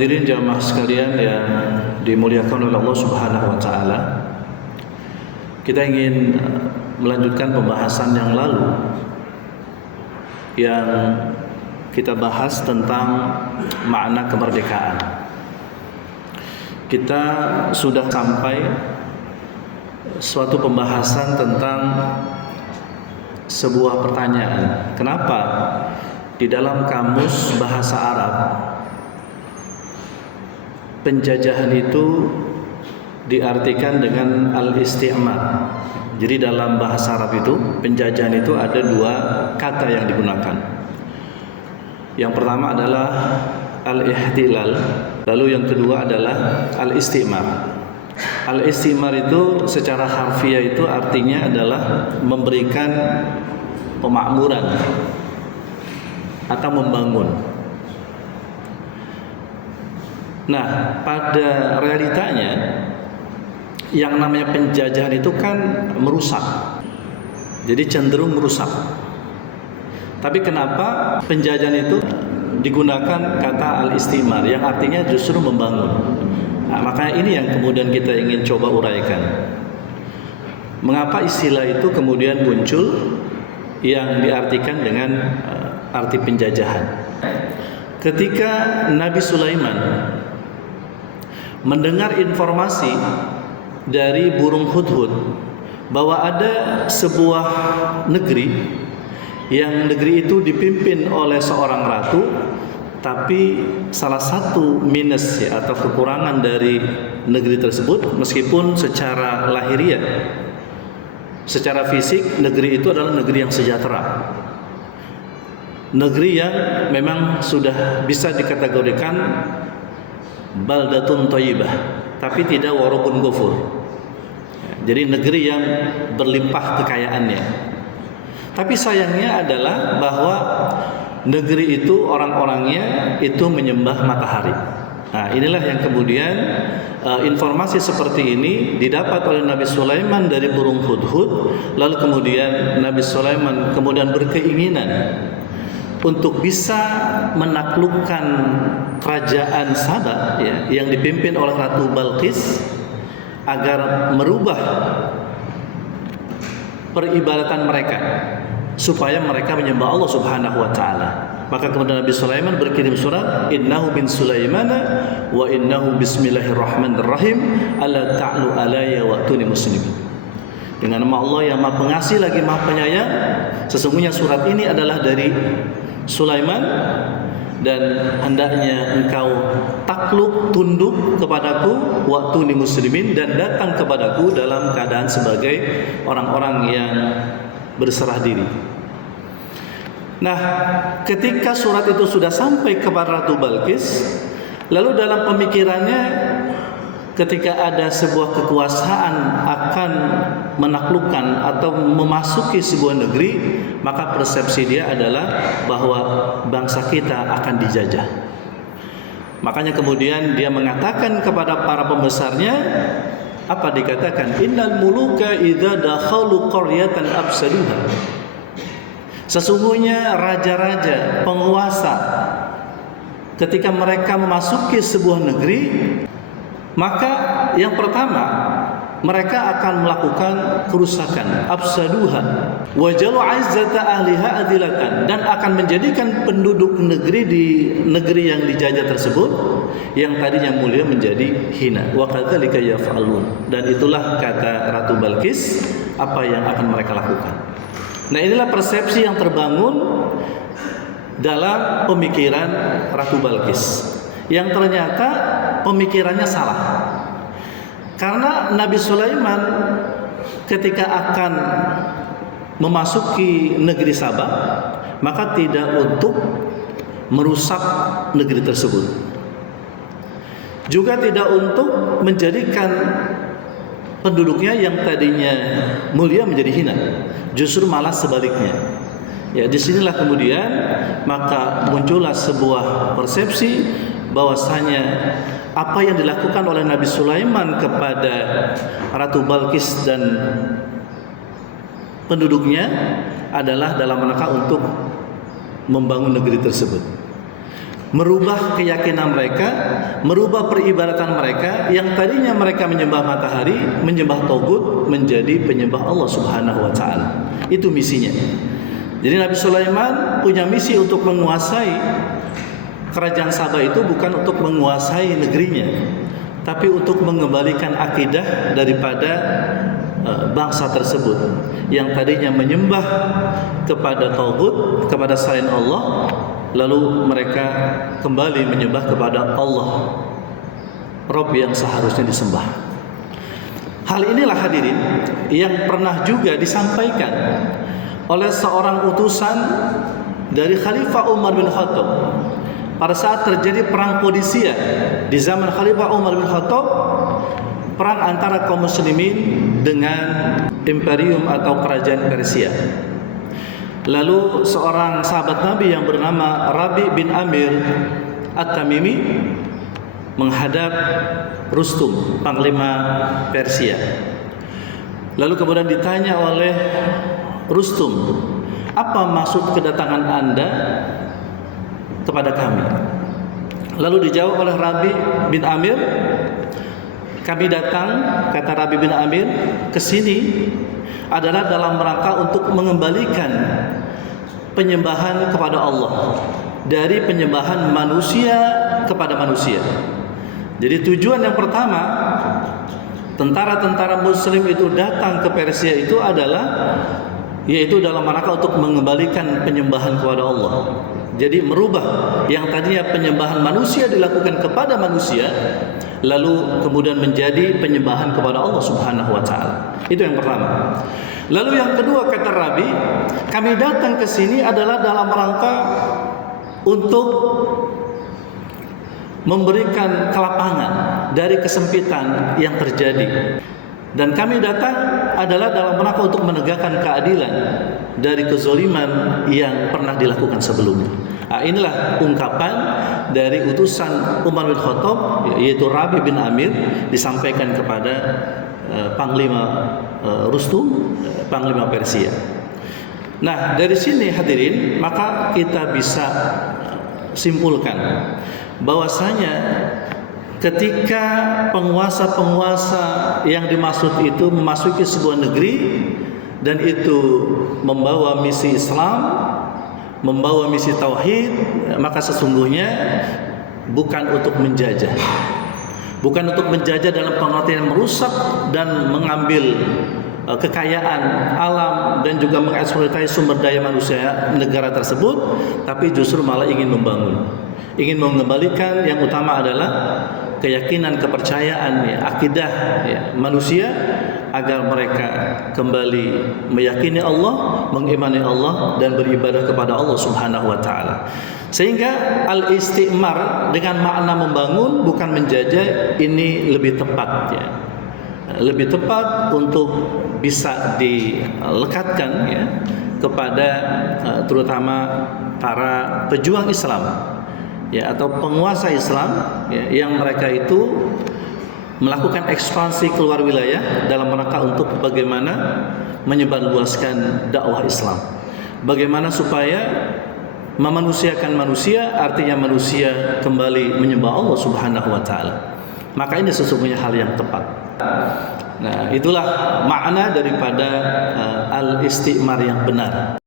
Hadirin jamaah sekalian yang dimuliakan oleh Allah Subhanahu wa taala. Kita ingin melanjutkan pembahasan yang lalu yang kita bahas tentang makna kemerdekaan. Kita sudah sampai suatu pembahasan tentang sebuah pertanyaan. Kenapa di dalam kamus bahasa Arab penjajahan itu diartikan dengan al-istimar. Jadi dalam bahasa Arab itu penjajahan itu ada dua kata yang digunakan. Yang pertama adalah al-ihtilal, lalu yang kedua adalah al-istimar. Al-istimar itu secara harfiah itu artinya adalah memberikan pemakmuran atau membangun. Nah, pada realitanya yang namanya penjajahan itu kan merusak. Jadi cenderung merusak. Tapi kenapa penjajahan itu digunakan kata al-istimar yang artinya justru membangun? Nah, makanya ini yang kemudian kita ingin coba uraikan. Mengapa istilah itu kemudian muncul yang diartikan dengan arti penjajahan? Ketika Nabi Sulaiman mendengar informasi dari burung hudhud bahwa ada sebuah negeri yang negeri itu dipimpin oleh seorang ratu, tapi salah satu minus atau kekurangan dari negeri tersebut, meskipun secara lahiriah, secara fisik negeri itu adalah negeri yang sejahtera, negeri yang memang sudah bisa dikategorikan baldatun thayyibah, tapi tidak warubun ghafur. Jadi negeri yang berlimpah kekayaannya. Tapi sayangnya adalah bahwa negeri itu orang-orangnya itu menyembah matahari. Nah, inilah yang kemudian informasi seperti ini didapat oleh Nabi Sulaiman dari burung hudhud. Lalu kemudian Nabi Sulaiman kemudian berkeinginan untuk bisa menaklukkan kerajaan Saba yang dipimpin oleh Ratu Balqis agar merubah peribadatan mereka supaya mereka menyembah Allah Subhanahu wa taala. Maka kemudian Nabi Sulaiman berkirim surat, innahu bin Sulaimana wa innahu bismillahirrahmanirrahim alla ta'lu alayya wa atuni muslimin. Dengan nama Allah yang Maha Pengasih lagi Maha Penyayang, sesungguhnya surat ini adalah dari Sulaiman dan hendaknya engkau takluk tunduk kepadaku waktu ni muslimin dan datang kepadaku dalam keadaan sebagai orang-orang yang berserah diri. Nah, ketika surat itu sudah sampai kepada Ratu Balqis, lalu dalam pemikirannya ketika ada sebuah kekuasaan akan menaklukkan atau memasuki sebuah negeri, maka persepsi dia adalah bahwa bangsa kita akan dijajah. Makanya kemudian dia mengatakan kepada para pembesarnya, apa dikatakan? Innal muluka idza dakhalu qaryatan afsaduha. Sesungguhnya raja-raja, penguasa, ketika mereka memasuki sebuah negeri, maka yang pertama mereka akan melakukan kerusakan, afsaduha wa jalu izzata ahliha adilatan, dan akan menjadikan penduduk negeri di negeri yang dijajah tersebut yang tadinya mulia menjadi hina. Wa kadzalika yaf'alun, dan itulah kata Ratu Balqis apa yang akan mereka lakukan. Nah, inilah persepsi yang terbangun dalam pemikiran Ratu Balqis yang ternyata pemikirannya salah. Karena Nabi Sulaiman ketika akan memasuki negeri Saba, maka tidak untuk merusak negeri tersebut, juga tidak untuk menjadikan penduduknya yang tadinya mulia menjadi hina, justru malah sebaliknya. Ya, disinilah kemudian maka muncullah sebuah persepsi bahwasanya apa yang dilakukan oleh Nabi Sulaiman kepada Ratu Balqis dan penduduknya adalah dalam rangka untuk membangun negeri tersebut. merubah keyakinan mereka, merubah peribadatan mereka yang tadinya mereka menyembah matahari, menyembah togut, menjadi penyembah Allah Subhanahu wa taala. Itu misinya. Jadi Nabi Sulaiman punya misi untuk menguasai kerajaan Sabah itu, bukan untuk menguasai negerinya, tapi untuk mengembalikan akidah daripada bangsa tersebut yang tadinya menyembah kepada togut, kepada selain Allah, lalu mereka kembali menyembah kepada Allah, Rabb yang seharusnya disembah. Hal inilah hadirin yang pernah juga disampaikan oleh seorang utusan dari Khalifah Umar bin Khattab pada saat terjadi perang Qadisiyah. Di zaman Khalifah Umar bin Khattab, perang antara kaum muslimin dengan imperium atau kerajaan Persia. Lalu seorang sahabat Nabi yang bernama Rabi bin Amir At-Tamimi menghadap Rustum, panglima Persia. Lalu kemudian ditanya oleh Rustum, apa maksud kedatangan Anda kepada kami? Lalu dijawab oleh Rabi bin Amir, kami datang, kata Rabi bin Amir, ke sini adalah dalam rangka untuk mengembalikan penyembahan kepada Allah dari penyembahan manusia kepada manusia. Jadi tujuan yang pertama tentara-tentara muslim itu datang ke Persia itu adalah yaitu dalam rangka untuk mengembalikan penyembahan kepada Allah. Jadi merubah yang tadinya penyembahan manusia dilakukan kepada manusia, lalu kemudian menjadi penyembahan kepada Allah Subhanahu wa taala. Itu yang pertama. Lalu yang kedua, kata Rabi, kami datang ke sini adalah dalam rangka untuk memberikan kelapangan dari kesempitan yang terjadi. Dan kami datang adalah dalam rangka untuk menegakkan keadilan dari kezaliman yang pernah dilakukan sebelumnya. Nah, inilah ungkapan dari utusan Umar bin Khattab, yaitu Rabi bin Amir, disampaikan kepada Panglima Rustum, Panglima Persia. Nah, dari sini hadirin, maka kita bisa simpulkan bahwasanya ketika penguasa-penguasa yang dimaksud itu memasuki sebuah negeri dan itu membawa misi Islam, membawa misi tauhid, maka sesungguhnya bukan untuk menjajah. Bukan untuk menjajah dalam pengertian merusak dan mengambil kekayaan alam dan juga mengeksploitasi sumber daya manusia negara tersebut, tapi justru malah ingin membangun, ingin mengembalikan yang utama adalah keyakinan, kepercayaan, akidah manusia, agar mereka kembali meyakini Allah, mengimani Allah, dan beribadah kepada Allah Subhanahu wa taala. Sehingga al-istimar dengan makna membangun, bukan menjajah, ini lebih tepat ya. Lebih tepat untuk bisa dilekatkan ya kepada terutama para pejuang Islam ya, atau penguasa Islam ya, yang mereka itu melakukan ekspansi keluar wilayah dalam rangka untuk bagaimana menyebarluaskan dakwah Islam. Bagaimana supaya memanusiakan manusia, artinya manusia kembali menyembah Allah Subhanahu wa taala. Maka ini sesungguhnya hal yang tepat. Nah, itulah makna daripada al-istimar yang benar.